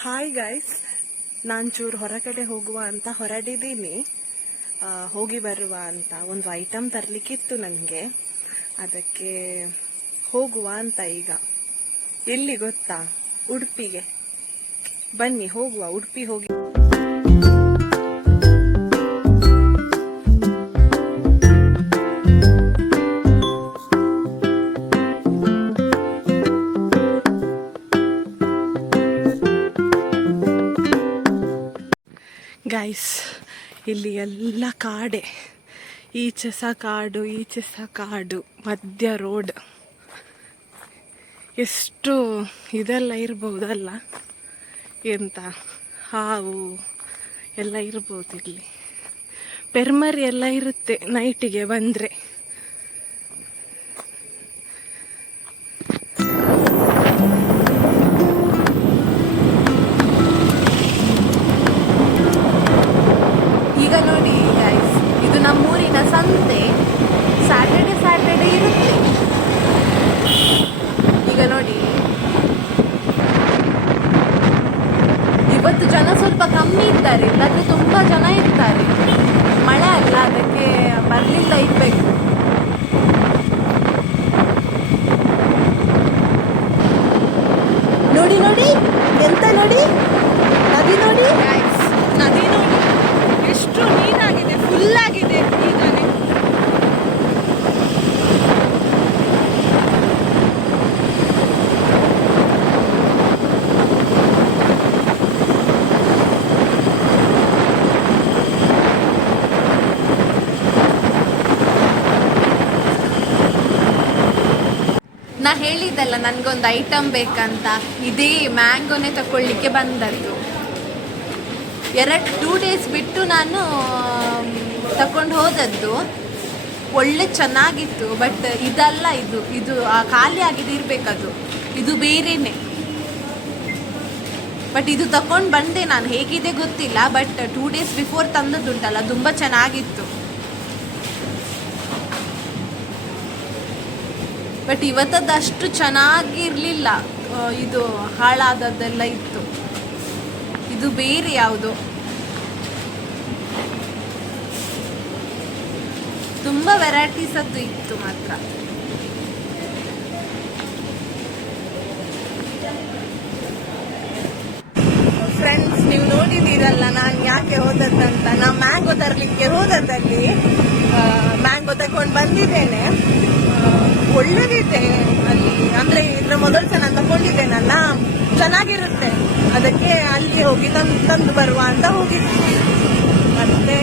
Hi guys, ನಾನು ಚೂರು ಹೊರಗಡೆ ಹೋಗುವ ಅಂತ ಹೊರಡಿದ್ದೀನಿ. ಹೋಗಿ ಬರುವ ಅಂತ ಒಂದು ಐಟಮ್ ತರಲಿಕ್ಕಿತ್ತು ನನಗೆ. ಅದಕ್ಕೆ ಹೋಗುವ ಅಂತ. ಈಗ ಎಲ್ಲಿ ಗೊತ್ತಾ? ಉಡುಪಿಗೆ. ಬನ್ನಿ ಹೋಗುವ, ಉಡುಪಿ ಹೋಗಿ. ಗೈಸ್, ಇಲ್ಲಿ ಎಲ್ಲ ಕಾಡೆ, ಈಚೆ ಸಹ ಕಾಡು, ಈಚೆ ಸಹ ಕಾಡು, ಮಧ್ಯ ರೋಡ್. ಎಷ್ಟು ಇದೆಲ್ಲ ಇರ್ಬೋದಲ್ಲ, ಎಂತ ಹಾವು ಎಲ್ಲ ಇರ್ಬೋದು ಇಲ್ಲಿ. ಪೆರ್ಮರಿ ಎಲ್ಲ ಇರುತ್ತೆ ನೈಟಿಗೆ ಬಂದರೆ. ಈಗ ನೋಡಿ ಗೈಸ್, ಇದು ನಮ್ಮೂರಿನ ಸಂತೆ. ಸ್ಯಾಟರ್ಡೆ ಇರುತ್ತೆ. ಈಗ ನೋಡಿ, ಇವತ್ತು ಜನ ಸ್ವಲ್ಪ ಕಮ್ಮಿ ಇದ್ದಾರೆ, ಇಲ್ಲಾಂದ್ರೆ ತುಂಬ ಜನ ಇರ್ತಾರೆ. ಮಳೆ ಅಲ್ಲ, ಅದಕ್ಕೆ ಬರಲಿಲ್ಲ ಇರಬೇಕು. ನೋಡಿ ನೋಡಿ, ಎಂತ ನೋಡಿ, ನದಿ ನೋಡಿ ಗೈಸ್, ನದಿ ನೋಡಿ ಎಷ್ಟು ನೀರಾಗಿದೆ, ಫುಲ್ ಆಗಿದೆ ಈಗಲೇ. ನಾ ಹೇಳಿದ್ದಲ್ಲ ನನಗೊಂದು ಐಟಮ್ ಬೇಕಂತ, ಇದೇ ಮ್ಯಾಂಗೋನೇ ತಗೊಳ್ಳಿಕ್ಕೆ ಬಂದದ್ದು. 2 ಡೇಸ್ ಬಿಟ್ಟು ನಾನು ತಗೊಂಡು ಹೋದದ್ದು. ಒಳ್ಳೆ ಚೆನ್ನಾಗಿತ್ತು, ಬಟ್ ಇದಲ್ಲ, ಇದು ಖಾಲಿ ಆಗಿದೆ ಇರಬೇಕದು. ಇದು ಬೇರೆನೆ. ಬಟ್ ಇದು ತಗೊಂಡು ಬಂದೆ ನಾನು, ಹೇಗಿದೆ ಗೊತ್ತಿಲ್ಲ. ಬಟ್ 2 ಡೇಸ್ ಬಿಫೋರ್ ತಂದದ್ದುಂಟಲ್ಲ, ತುಂಬ ಚೆನ್ನಾಗಿತ್ತು. ಬಟ್ ಇವತ್ತದ್ದು ಅಷ್ಟು ಚೆನ್ನಾಗಿರಲಿಲ್ಲ, ಇದು ಹಾಳಾದದ್ದೆಲ್ಲ ಇತ್ತು. ಇದು ಬೇರೆ ಯಾವುದು, ತುಂಬ ವೆರೈಟೀಸ್ ಅದು ಇತ್ತು ಮಾತ್ರ. ಫ್ರೆಂಡ್ಸ್, ನೀವು ನೋಡಿದ್ದೀರಲ್ಲ ನಾನು ಯಾಕೆ ಹೋದದ್ದಂತ. ನಾ ಮ್ಯಾಂಗೋ ತರಲಿಕ್ಕೆ ಹೋದದ್ದಲ್ಲಿ ಮ್ಯಾಂಗೋ ತಗೊಂಡು ಬಂದಿದ್ದೇನೆ. ಒಳ್ಳೆದಿದೆ ಅಲ್ಲಿ, ಅಂದ್ರೆ ಇದ್ರ ಮೊದಲು ಸಹ ನಾನು ತಗೊಂಡಿದ್ದೇನಲ್ಲ, ಚೆನ್ನಾಗಿರುತ್ತೆ. ಅದಕ್ಕೆ ಅಲ್ಲಿ ಹೋಗಿ ತಂದು ಬರುವ ಅಂತ ಹೋಗಿದ್ವಿ. ಮತ್ತೆ